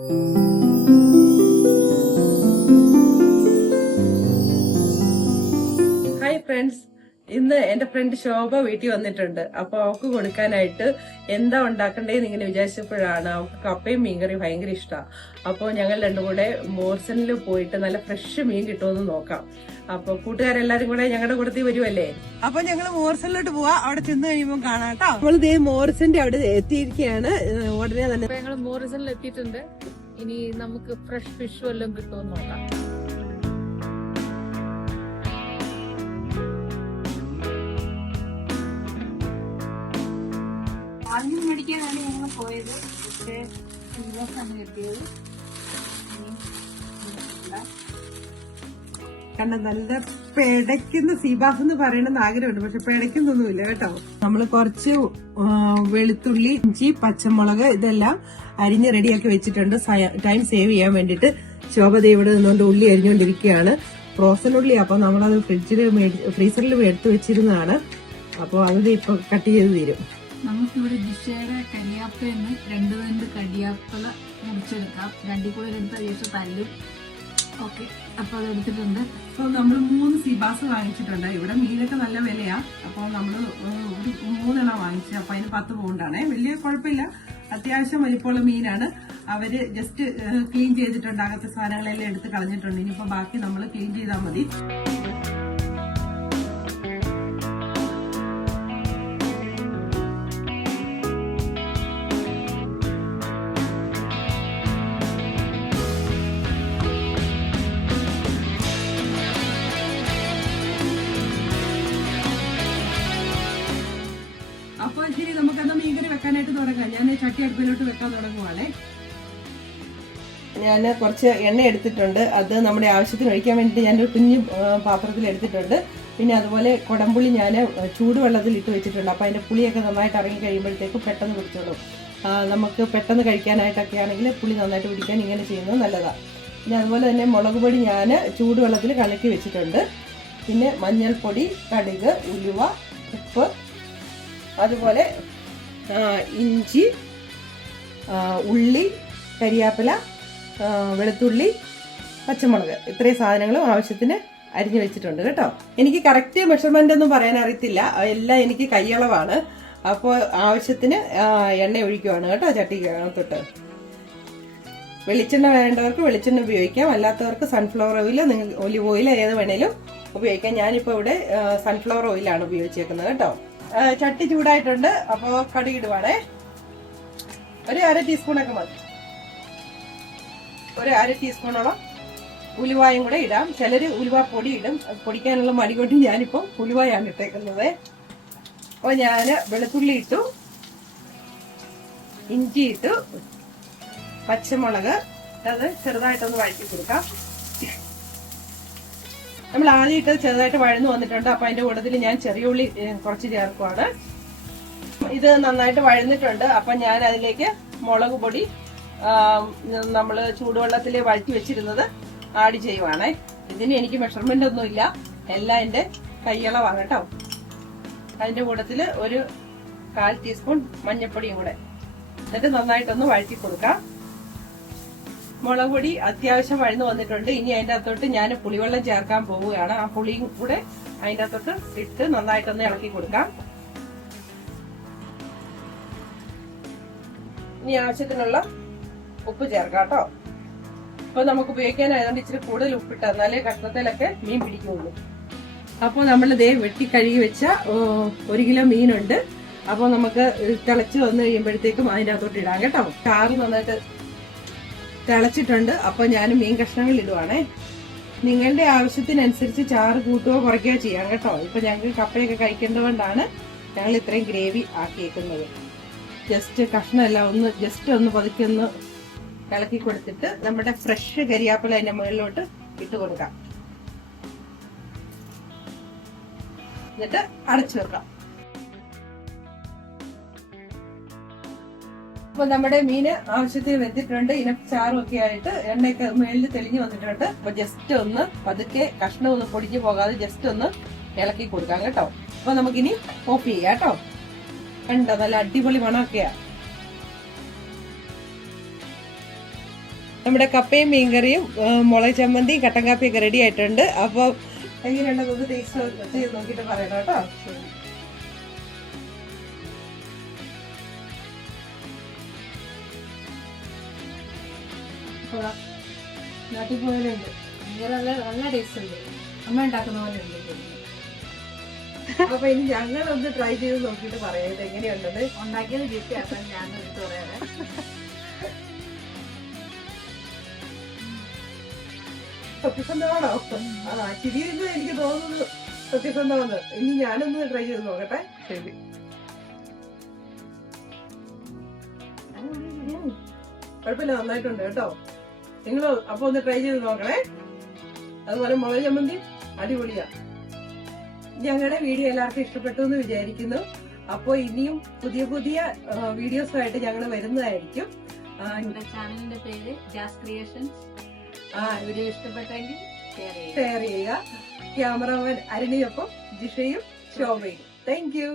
Hi friends, ഇന്ന് എന്റെ front ശോഭ വീട്ടിൽ വന്നിട്ടുണ്ട്. അപ്പൊ അവൾക്ക് കൊടുക്കാനായിട്ട് എന്താ ഉണ്ടാക്കണ്ടേന്ന് ഇങ്ങനെ വിചാരിച്ചപ്പോഴാണ് അവൾക്ക് കപ്പയും മീൻകറി ഭയങ്കര ഇഷ്ടമാണ്. അപ്പോൾ ഞങ്ങൾ രണ്ടും കൂടെ മോർസണിൽ പോയിട്ട് നല്ല ഫ്രഷ് മീൻ കിട്ടുമെന്ന് നോക്കാം. അപ്പൊ കൂട്ടുകാരെല്ലാരും കൂടെ ഞങ്ങളുടെ കൂടത്തിൽ വരുമല്ലേ? അപ്പൊ ഞങ്ങൾ മോർസണിലോട്ട് പോവാ. അവിടെ ചെന്ന് കഴിയുമ്പോൾ കാണാം കേട്ടോ. നമ്മൾ മോർസന്റെ അവിടെ എത്തിയിരിക്കുകയാണ്. ഉടനെ തന്നെ ഞങ്ങൾ മോറിസണിൽ എത്തിയിട്ടുണ്ട്. ഇനി നമുക്ക് ഫ്രഷ് ഫിഷ് വല്ലതും കിട്ടുമെന്ന് നോക്കാം. ആദ്യം മേടിക്കാനാണ് ഞങ്ങൾ പോയത്. പക്ഷേ ദിവസമാണ് കിട്ടിയത്. കണ്ട നല്ല പെടയ്ക്കുന്ന സീബാസ് എന്ന് പറയണമെന്ന് ആഗ്രഹമുണ്ട്, പക്ഷെ പെടയ്ക്കുന്നൊന്നുമില്ല കേട്ടോ. നമ്മൾ കുറച്ച് വെളുത്തുള്ളി, ഇഞ്ചി, പച്ചമുളക് ഇതെല്ലാം അരിഞ്ഞ് റെഡിയാക്കി വെച്ചിട്ടുണ്ട്. ടൈം സേവ് ചെയ്യാൻ വേണ്ടിട്ട് ശോഭ ഇവിടെ നിന്നുകൊണ്ട് ഉള്ളി അരിഞ്ഞുകൊണ്ടിരിക്കുകയാണ്. ഫ്രോസൺ ഉള്ളി. അപ്പൊ നമ്മളത് ഫ്രീസറിൽ എടുത്തു വെച്ചിരുന്നതാണ്. അപ്പൊ അത് ഇപ്പൊ കട്ട് ചെയ്ത് തീരും. നമുക്കിവിടെ ജിഷയുടെ കരിയാപ്പയെന്ന് രണ്ട് കരിയാപ്പല മുറിച്ചെടുക്കാം. രണ്ടിൽ കൂടെ എടുത്ത ശേഷം തല്ലും. ഓക്കെ, അപ്പൊ അത് എടുത്തിട്ടുണ്ട്. അപ്പൊ നമ്മൾ 3 സീബാസ് വാങ്ങിച്ചിട്ടുണ്ട്. ഇവിടെ മീനൊക്കെ നല്ല വിലയാ. അപ്പൊ നമ്മള് 3 വാങ്ങിച്ചു. അപ്പൊ അതിന് 10 പൗണ്ടാണേ. വലിയ കുഴപ്പമില്ല, അത്യാവശ്യം വലിപ്പമുള്ള മീനാണ്. അവര് ജസ്റ്റ് ക്ലീൻ ചെയ്തിട്ടുണ്ട്. അകത്തെ സാധനങ്ങളെല്ലാം എടുത്ത് കളഞ്ഞിട്ടുണ്ട്. ഇനിയിപ്പോ ബാക്കി നമ്മൾ ക്ലീൻ ചെയ്താൽ മതി. അപ്പൊ ശരി, നമുക്കെന്താ മീൻകറി വെക്കാനായിട്ട് തുടങ്ങാം. ഞാൻ ചട്ടി അടുപ്പിലോട്ട് വെക്കാൻ തുടങ്ങുവാണേ. ഞാൻ കുറച്ച് എണ്ണ എടുത്തിട്ടുണ്ട്. അത് നമ്മുടെ ആവശ്യത്തിന് ഒഴിക്കാൻ വേണ്ടിയിട്ട് ഞാനൊരു കുഞ്ഞു പാത്രത്തിൽ എടുത്തിട്ടുണ്ട്. പിന്നെ അതുപോലെ കുടംപുളി ഞാൻ ചൂടുവെള്ളത്തിൽ ഇട്ട് വെച്ചിട്ടുണ്ട്. അപ്പോൾ അതിൻ്റെ പുളിയൊക്കെ നന്നായിട്ട് ഇറങ്ങി കഴിയുമ്പോഴത്തേക്ക് പെട്ടെന്ന് പിടിച്ചോളും. നമുക്ക് പെട്ടെന്ന് കഴിക്കാനായിട്ടൊക്കെ ആണെങ്കിൽ പുളി നന്നായിട്ട് പിടിക്കാൻ ഇങ്ങനെ ചെയ്യുന്നത് നല്ലതാണ്. പിന്നെ അതുപോലെ തന്നെ മുളക് പൊടി ഞാൻ ചൂടുവെള്ളത്തിൽ കലക്കി വെച്ചിട്ടുണ്ട്. പിന്നെ മഞ്ഞൾപ്പൊടി, കടുക്, ഉലുവ, ഉപ്പ്, അതുപോലെ ഇഞ്ചി, ഉള്ളി, കരിയാപ്പില, വെളുത്തുള്ളി, പച്ചമുളക്, ഇത്രയും സാധനങ്ങളും ആവശ്യത്തിന് അരിഞ്ഞു വെച്ചിട്ടുണ്ട് കേട്ടോ. എനിക്ക് കറക്റ്റ് മെഷർമെന്റ് ഒന്നും പറയാൻ അറിയത്തില്ല. എല്ലാം എനിക്ക് കൈയളവാണ്. അപ്പോൾ ആവശ്യത്തിന് എണ്ണ ഒഴിക്കുവാണ് കേട്ടോ ചട്ടിക്കകത്തോട്ട്. വെളിച്ചെണ്ണ വേണ്ടവർക്ക് വെളിച്ചെണ്ണ ഉപയോഗിക്കാം. അല്ലാത്തവർക്ക് സൺഫ്ലവർ ഓയിൽ, ഒലിവ് ഓയിൽ ഏത് വേണേലും ഉപയോഗിക്കാം. ഞാനിപ്പോൾ ഇവിടെ സൺഫ്ലവർ ഓയിലാണ് ഉപയോഗിച്ചേക്കുന്നത് കേട്ടോ. ചട്ടി ചൂടായിട്ടുണ്ട്. അപ്പോ കടുകിടുവാണേ. ഒരു 1/2 ടീസ്പൂണൊക്കെ മതി. ഒരു 1/2 ടീസ്പൂണോളം ഉലുവായും കൂടെ ഇടാം. ചിലര് ഉലുവ പൊടി ഇടും. പൊടിക്കാനുള്ള മടി കൊണ്ട് ഞാനിപ്പോ ഉലുവയാണ് ഇട്ടേക്കുന്നത്. അപ്പൊ ഞാന് വെളുത്തുള്ളി ഇട്ടു, ഇഞ്ചി ഇട്ടു, പച്ചമുളക് അത് ചെറുതായിട്ടൊന്ന് വഴറ്റി കൊടുക്കാം. നമ്മൾ ആദ്യം ഇട്ടത് ചെറുതായിട്ട് വഴന്നു വന്നിട്ടുണ്ട്. അപ്പൊ അതിന്റെ കൂട്ടത്തിൽ ഞാൻ ചെറിയ ഉള്ളി കുറച്ച് ചേർക്കുവാണ്. ഇത് നന്നായിട്ട് വഴന്നിട്ടുണ്ട്. അപ്പൊ ഞാൻ അതിലേക്ക് മുളക് പൊടി നമ്മള് ചൂടുവെള്ളത്തിൽ വഴറ്റി വെച്ചിരുന്നത് ആഡ് ചെയ്യുവാണേ. ഇതിന് എനിക്ക് മെഷർമെന്റ് ഒന്നും ഇല്ല, എല്ലാം എന്റെ കൈയളവാണ് കേട്ടോ. അതിന്റെ കൂട്ടത്തിൽ ഒരു 1/4 ടീസ്പൂൺ മഞ്ഞൾപ്പൊടിയും കൂടെ. എന്നിട്ട് നന്നായിട്ടൊന്ന് വഴറ്റി കൊടുക്കാം. മുളക് പൊടി അത്യാവശ്യം വഴന്നു വന്നിട്ടുണ്ട്. ഇനി അതിന്റെ അകത്തോട്ട് ഞാൻ പുളിവെള്ളം ചേർക്കാൻ പോവുകയാണ്. ആ പുളിയും കൂടെ അതിന്റെ അകത്തോട്ട് ഇട്ട് നന്നായിട്ടൊന്ന് ഇളക്കി കൊടുക്കാം. ഇനി ആവശ്യത്തിനുള്ള ഉപ്പ് ചേർക്കാം കേട്ടോ. അപ്പൊ നമുക്ക് ഉപയോഗിക്കാനായതുകൊണ്ട് ഇച്ചിരി കൂടുതൽ ഉപ്പിട്ട് എന്നാലേ കഷ്ണത്തിലൊക്കെ മീൻ പിടിക്കുള്ളൂ. അപ്പോൾ നമ്മൾ ദേ വെട്ടി കഴുകി വെച്ച 1 കിലോ മീനുണ്ട്. അപ്പോൾ നമുക്ക് തിളച്ച് വന്നു കഴിയുമ്പോഴത്തേക്കും അതിന്റെ അകത്തോട്ട് ഇടാം കേട്ടോ. ചാറ് നന്നായിട്ട് തിളച്ചിട്ടുണ്ട്. അപ്പൊ ഞാൻ മീൻ കഷ്ണങ്ങൾ ഇടുവാണേ. നിങ്ങളുടെ ആവശ്യത്തിനനുസരിച്ച് ചാറ് കൂട്ടുകയോ കുറയ്ക്കുകയോ ചെയ്യാം കേട്ടോ. ഇപ്പൊ ഞങ്ങൾക്ക് കപ്പയൊക്കെ കഴിക്കേണ്ടതുകൊണ്ടാണ് ഞങ്ങൾ ഇത്രയും ഗ്രേവി ആക്കിയേക്കുന്നത്. ജസ്റ്റ് കഷ്ണമെല്ലാം ഒന്ന് പതുക്കെ ഒന്ന് ഇളക്കി കൊടുത്തിട്ട് നമ്മുടെ ഫ്രഷ് കരിയാപ്പില അതിന്റെ മുകളിലോട്ട് ഇട്ട് കൊടുക്കാം. എന്നിട്ട് അടച്ചു വെക്കാം. അപ്പൊ നമ്മുടെ മീന് ആവശ്യത്തിന് വെന്തിട്ടുണ്ട്. ഇനി ചാറും ഒക്കെ ആയിട്ട് എണ്ണയൊക്കെ മേലിൽ തെളിഞ്ഞു വന്നിട്ടുണ്ട്. അപ്പൊ ജസ്റ്റ് ഒന്ന് പതുക്കെ കഷ്ണം ഒന്ന് പൊടിഞ്ഞു പോകാതെ ജസ്റ്റ് ഒന്ന് ഇളക്കി കൊടുക്കാം കേട്ടോ. അപ്പൊ നമുക്കിനി ഓഫ് ചെയ്യാം കേട്ടോ. കണ്ടോ, നല്ല അടിപൊളി മണമൊക്കെയാ. നമ്മുടെ കപ്പയും മീൻകറിയും മുളക് ചമ്മന്തി കട്ടൻ കാപ്പിയൊക്കെ റെഡി ആയിട്ടുണ്ട്. അപ്പോൾ എങ്ങനെയുണ്ടെന്ന് ടേസ്റ്റ് ചെയ്ത് നോക്കിയിട്ട് പറയണം കേട്ടോ. നാട്ടിൽ പോയാലുണ്ട് നല്ല ടേസ്റ്റ് ഉണ്ട്. അമ്മ ഉണ്ടാക്കുന്ന പോലെ ഉണ്ട്. അപ്പൊ ഇനി ഞങ്ങളൊന്ന് ട്രൈ ചെയ്ത് നോക്കിയിട്ട് പറയാം ഇത് എങ്ങനെയുണ്ടെന്ന്. ഉണ്ടാക്കിയത് ഗിഫ്റ്റ് ഞാൻ എടുത്ത് പറയാതെ. സത്യസന്ധമാണോ? ചിരിയിൽ എനിക്ക് തോന്നുന്നു സത്യസന്ധമാണ്. ഇനി ഞാനൊന്ന് ട്രൈ ചെയ്ത് നോക്കട്ടെ. ശരി, കുഴപ്പമില്ല, നന്നായിട്ടുണ്ട് കേട്ടോ. നിങ്ങൾ അപ്പൊ ഒന്ന് ട്രൈ ചെയ്ത് നോക്കണേ. അതുപോലെ മുളക് ചമ്മന്തി അടിപൊളിയാ. ഞങ്ങളുടെ വീഡിയോ എല്ലാവർക്കും ഇഷ്ടപ്പെട്ടു എന്ന് വിചാരിക്കുന്നു. അപ്പോൾ ഇനിയും പുതിയ പുതിയ വീഡിയോസുമായിട്ട് ഞങ്ങൾ വരുന്നതായിരിക്കും. ചാനലിന്റെ പേര് ജാസ് ക്രിയേഷൻസ്. വീഡിയോ ഇഷ്ടപ്പെട്ടെങ്കിൽ ഷെയർ ചെയ്യുക. ക്യാമറമാൻ അരുണിയൊപ്പം ജിഷയും ശോഭയും. Thank U.